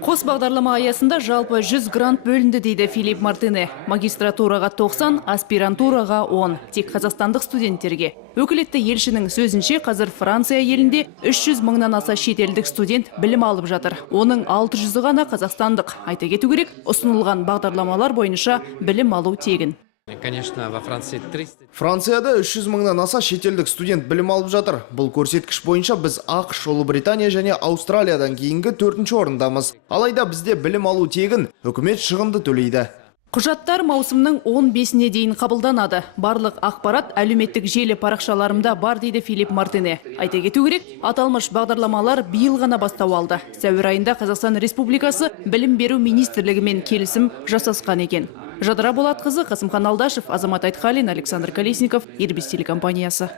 Қос бағдарлама аясында жалпы 100 грант бөлінді дейді Филипп Мартине. Магистратураға 90, аспирантураға 10. Тек қазақстандық студенттерге. Өкілетті елшінің сөзінше қазір Франция елінде 300 мыңнан аса шетелдік студент білім алып жатыр. Оның 600-і ғана қазақстандық. Айта кету керек, ұсынылған бағдарламалар бойынша білім алу тегін. Конечно, во Франции 300. Францияда 300 мыңнан аса шетелдік студент білім алып жатыр. Бұл көрсеткіш бойынша біз ақш, Ұлыбритания және Аустралиядан кейінгі 4-ші орындамыз. Алайда бізде білім алу тегін, үкімет шығынды төлейді. Құжаттар маусымның 15-не дейін қабылданады. Барлық ақпарат әлеуметтік желі парақшаларымда бар дейді Филипп Мартине. Айта кету керек, аталмыш бағдарламалар биыл ғана бастау алды. Сәуір айында Қазақстан Республикасы білім беру министрлігімен келісім жасасқан екен. Жадыра Болатқызы, Қасымхан Алдашев, Азамат Айтқалин, Александр Колесников, Ирбис телекомпаниясы.